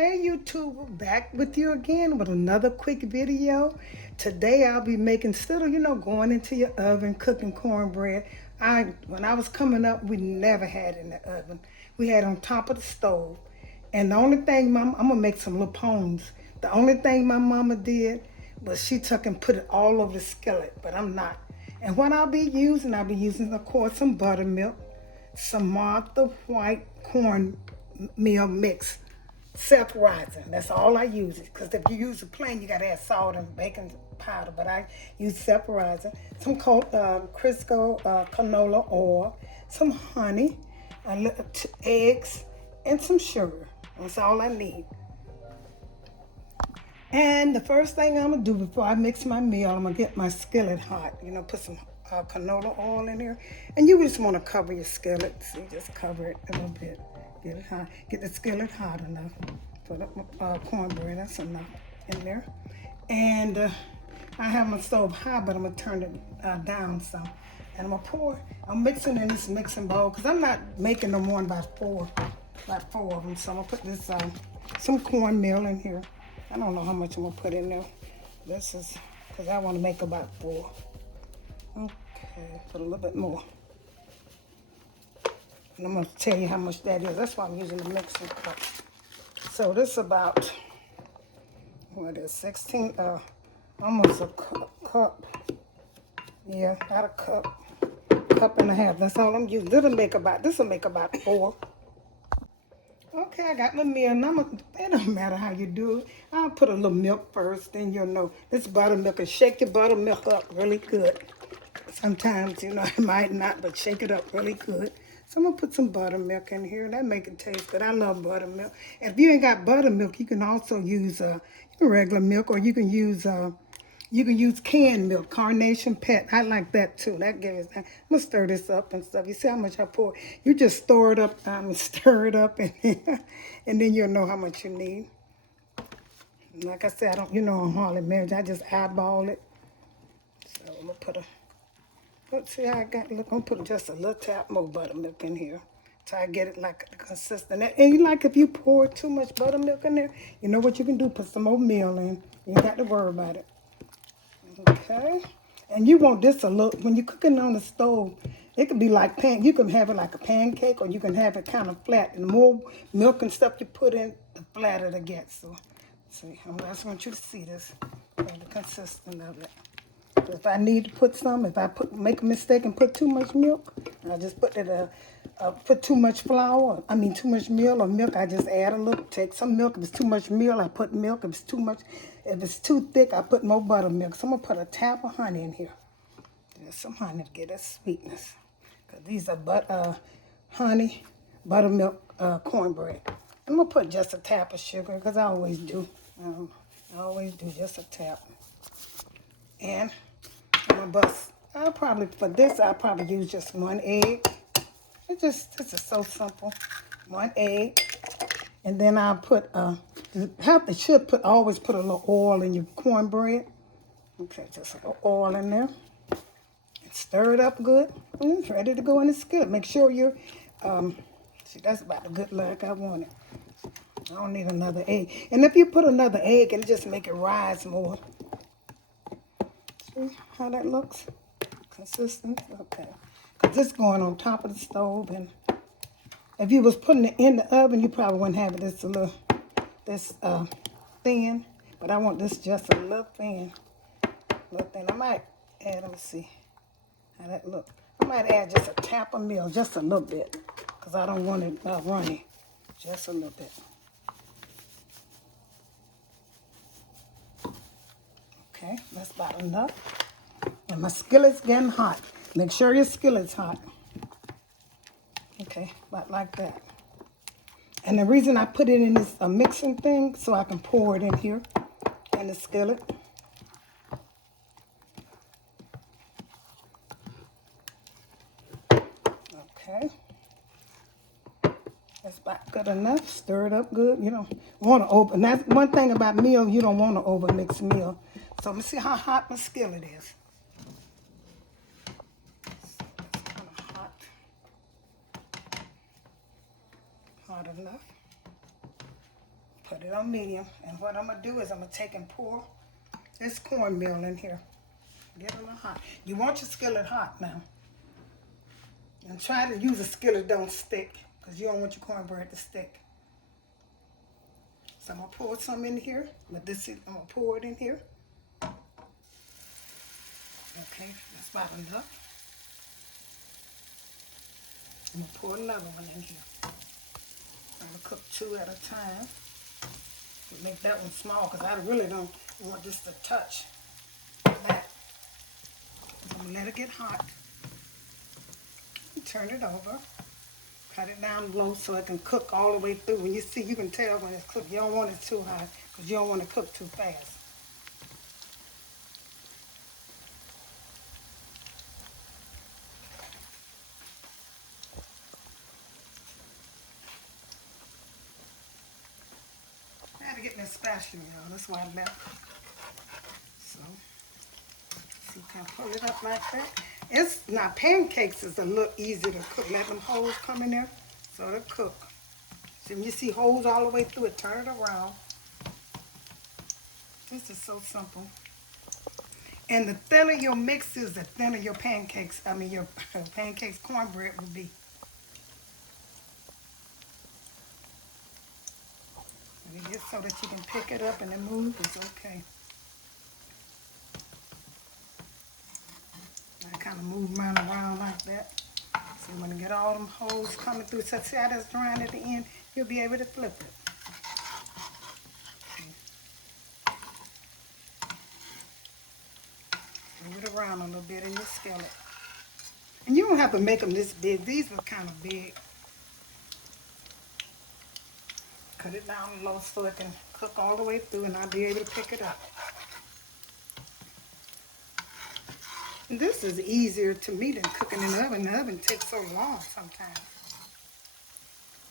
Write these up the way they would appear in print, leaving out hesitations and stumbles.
Hey YouTube, back with you again with another quick video. Today I'll be making, instead of going into your oven cooking cornbread, when I was coming up, we never had it in the oven. We had it on top of the stove. And the only thing, I'm gonna make some little poems. The only thing my mama did was she took and put it all over the skillet, but I'm not. And what I'll be using of course some buttermilk, some Martha white cornmeal mix, self-rising. That's all I use. Because if you use a plain, you got to add salt and baking powder. But I use self-rising. Some Crisco canola oil, some honey, eggs, and some sugar. That's all I need. And the first thing I'm going to do before I mix my meal, I'm going to get my skillet hot. Put some canola oil in here. And you just want to cover your skillet. See, just cover it a little bit. Get it hot. Get the skillet hot enough. Put up cornbread. That's enough in there. And I have my stove high, but I'm going to turn it down some. And I'm going to pour. I'm mixing in this mixing bowl because I'm not making no more than about four of them. So I'm going to put this some cornmeal in here. I don't know how much I'm going to put in there. This is because I want to make about 4. Okay, put a little bit more. And I'm going to tell you how much that is. That's why I'm using the mixing cup. So this is about, 16, almost a cup. Yeah, about a cup and a half. That's all I'm using. This will make about 4. Okay, I got my meal, and it don't matter how you do it. I'll put a little milk first, then you'll know. This buttermilk, and shake your buttermilk up really good. Sometimes, it might not, but shake it up really good. So I'm going to put some buttermilk in here. That make it taste good. I love buttermilk. And if you ain't got buttermilk, you can also use regular milk, or you can use canned milk, Carnation Pet. I like that too. That gives that. I'm gonna stir this up and stuff. You see how much I pour? You just stir it up, stir it up, and and then you'll know how much you need. Like I said, I don't, I'm hardly measure. I just eyeball it. So I'm gonna let's see how I got. Look, I'm gonna put just a little tap more buttermilk in here. So I get it like consistent. And if you pour too much buttermilk in there, you know what you can do? Put some more meal in. You ain't got to worry about it. Okay, and you want this a little, when you're cooking on the stove, it could be like you can have it like a pancake, or you can have it kind of flat. And the more milk and stuff you put in, the flatter it gets. So, see, I just want you to see this, the consistency of it. If I need to put some, if I make a mistake and put too much milk, I just put too much flour, too much meal or milk, I just add a little, take some milk. If it's too much meal, I put milk. If it's too thick, I put more buttermilk. So I'm going to put a tap of honey in here. Just some honey to get that sweetness. Because these are honey, buttermilk, cornbread. I'm going to put just a tap of sugar, because I always do. I always do just a tap. And I'm going to bust. For this, I'll probably use just 1 egg. This is so simple. 1 egg. And then I'll always put a little oil in your cornbread. Okay, just a little oil in there. And stir it up good. And it's ready to go in the skillet. Make sure you're, see, that's about the good luck I wanted. I don't need another egg. And if you put another egg, it'll just make it rise more. See how that looks? Consistent? Okay. Because it's going on top of the stove, and if you was putting it in the oven, you probably wouldn't have it this thin. But I want this just a little thin. I might add, let me see how that look. I might add just a tap of meal, just a little bit, because I don't want it runny. Just a little bit. Okay, that's about enough. And my skillet's getting hot. Make sure your skillet's hot. Okay, about like that. And the reason I put it in this mixing thing, so I can pour it in here in the skillet. Okay. That's about good enough. Stir it up good. You don't want to over. And that's one thing about meal, you don't want to over mix meal. So let me see how hot my skillet is. Hot enough. Put it on medium. And what I'm going to do is I'm going to take and pour this cornmeal in here. Get it a little hot. You want your skillet hot now. And try to use a skillet that don't stick, because you don't want your cornbread to stick. So I'm going to pour some in here. But this is, I'm going to pour it in here. Okay, that's about enough. I'm going to pour another one in here. I'm going to cook 2 at a time. Make that one small, because I really don't want this to touch that. I'm going to let it get hot. Turn it over. Cut it down low so it can cook all the way through. When you see, you can tell when it's cooked. You don't want it too high because you don't want to cook too fast. I had to get that spatula, y'all. That's why I left. So, see, kind of pull it up like that. It's now pancakes is a little easier to cook. Let them holes come in there so it'll cook. See, when you see holes all the way through it, turn it around. This is so simple. And the thinner your mix is, the thinner your pancakes, your pancakes cornbread will be. And just so that you can pick it up and then move, it's okay. I kind of move mine around like that. So when you get all them holes coming through, so see how that's drying at the end, you'll be able to flip it. Move it around a little bit in your skillet. And you don't have to make them this big. These are kind of big. Cut it down low so it can cook all the way through and I'll be able to pick it up. And this is easier to me than cooking in the oven. The oven takes so long sometimes.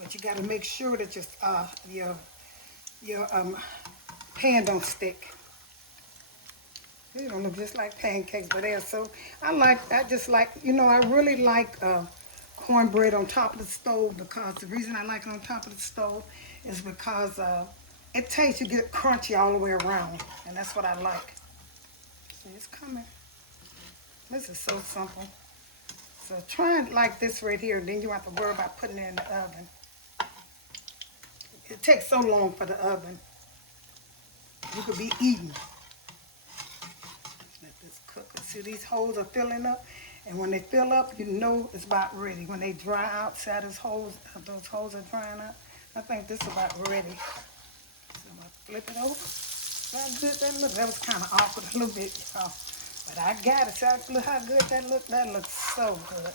But you got to make sure that your pan don't stick. They don't look just like pancakes, but they're so, I really like cornbread on top of the stove, because the reason I like it on top of the stove is because it tastes, you get crunchy all the way around, and that's what I like. See, it's coming. This is so simple. So try it like this right here, then you don't have to worry about putting it in the oven. It takes so long for the oven. You could be eating. Let this cook. See, these holes are filling up, and when they fill up, you know it's about ready. When they dry out, see how those holes are drying out? I think this is about ready. So I'm going to flip it over. How good that look. That was kind of awkward a little bit, y'all. But I got it. See how good that look? That looks so good.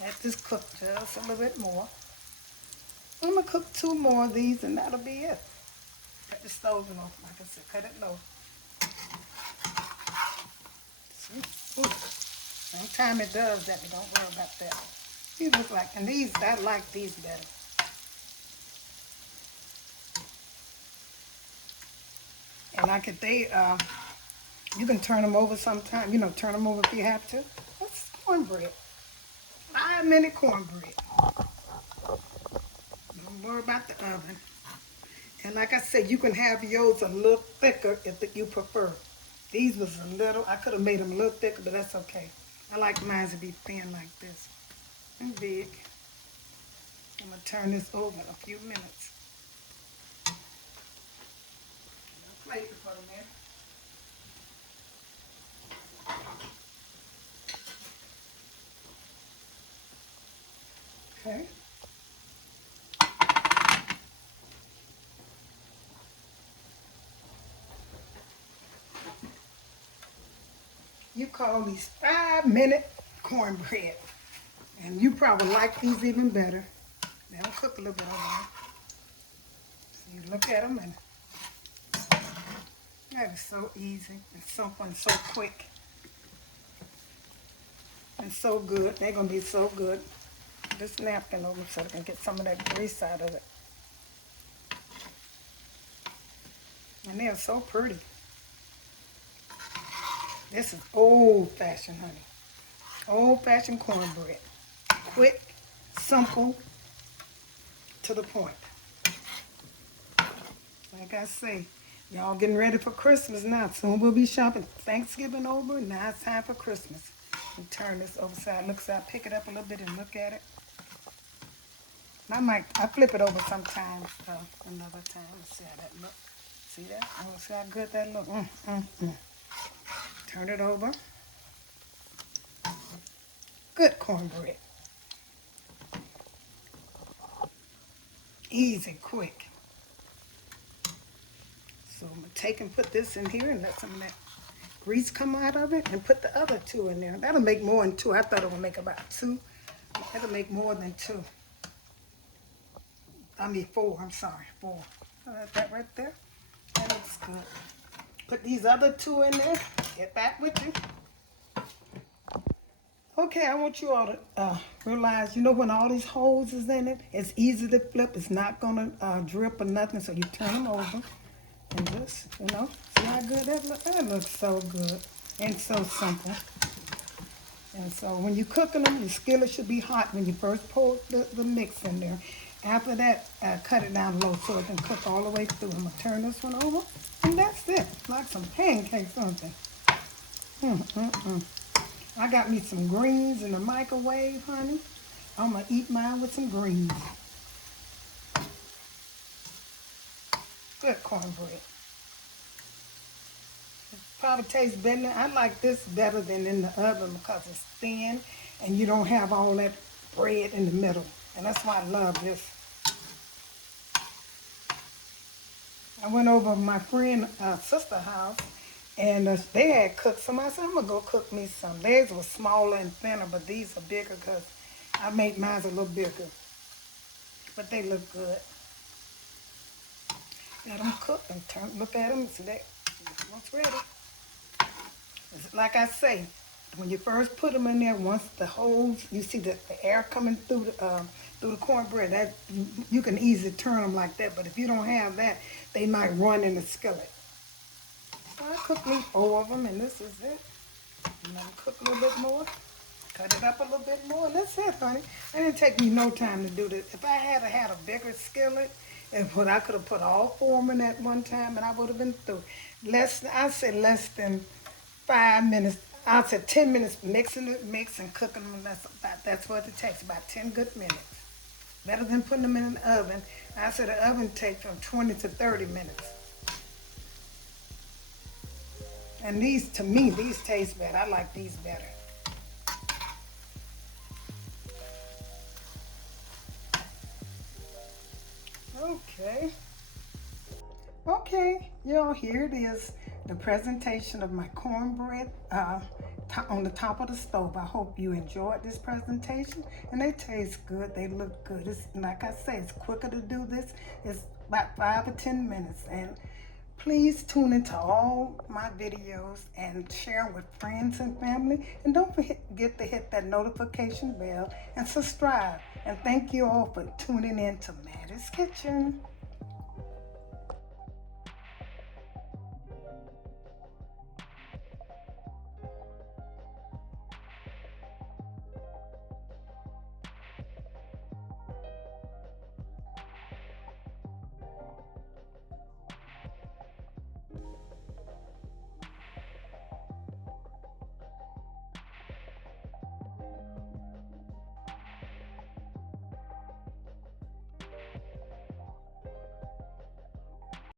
Let this cook just a little bit more. I'm going to cook 2 more of these, and that'll be it. Cut the stove off. Like I said, cut it low. See? Ooh. Sometimes it does that, but don't worry about that. These look like, and these, I like these better. And like if they, you can turn them over sometime, turn them over if you have to. That's cornbread. 5-minute cornbread. Don't worry about the oven. And like I said, you can have yours a little thicker if you prefer. These was a little, I could have made them a little thicker, but that's okay. I like mine to be thin like this and big. I'm going to turn this over in a few minutes. I'll plate it for a minute. Okay. You call these 5-minute cornbread. And you probably like these even better. They'll cook a little bit over there. So you look at them, and that is so easy. It's something so quick. And so good. They're going to be so good. This napkin over so I can get some of that grease out of it. And they're so pretty. This is old-fashioned, honey. Old-fashioned cornbread. Quick, simple, to the point. Like I say, y'all getting ready for Christmas now. Soon we'll be shopping. Thanksgiving over. Now it's time for Christmas. And turn this over side, look side, pick it up a little bit and look at it. I flip it over sometimes. Another time. Let's see how that look. See that? Oh, see how good that look. Turn it over. Good cornbread. Easy, quick. So I'm going to take and put this in here and let some of that grease come out of it and put the other two in there. That'll make more than two. I thought it would make about two. That'll make more than two. I mean four, I'm sorry, four. That right there, that looks good. Put these other two in there. Get back with you. Okay, I want you all to realize, you know, when all these holes is in it, it's easy to flip. It's not gonna drip or nothing, so you turn them over and just, you know, see how good that looks? That looks so good and so simple. And so when you're cooking them, your skillet should be hot when you first pour the mix in there. After that, cut it down low so it can cook all the way through. I'm gonna turn this one over, and that's it. Like some pancakes, something. I got me some greens in the microwave, honey. I'm gonna eat mine with some greens. Good cornbread. Probably tastes better. I like this better than in the oven because it's thin and you don't have all that bread in the middle. And that's why I love this. I went over to my friend's sister's house and they had cooked some. I said, I'm going to go cook me some. Theirs was smaller and thinner, but these are bigger because I made mine a little bigger. But they look good. Let them cook and look at them and see that one's ready. Like I say, when you first put them in there, once the holes, you see the air coming through the cornbread, that you can easily turn them like that. But if you don't have that, they might run in the skillet. So I cooked me 4 of them, and this is it. And I'll cook a little bit more, cut it up a little bit more, and that's it, honey. It didn't take me no time to do this. If I had a bigger skillet, I could have put all 4 of them in at one time, and I would have been through. I'd say less than 5 minutes. I'd say 10 minutes mixing and cooking them. That's what it takes, about 10 good minutes. Better than putting them in an oven. I said the oven takes from 20 to 30 minutes. And these, to me, these taste better. I like these better. Okay. Okay, y'all, here it is. The presentation of my cornbread on the top of the stove. I hope you enjoyed this presentation, and they taste good. They look good. It's, like I say, it's quicker to do this. It's about 5 or 10 minutes, and please tune into all my videos and share with friends and family, and don't forget to hit that notification bell and subscribe. And thank you all for tuning in to Mattie's Kitchen.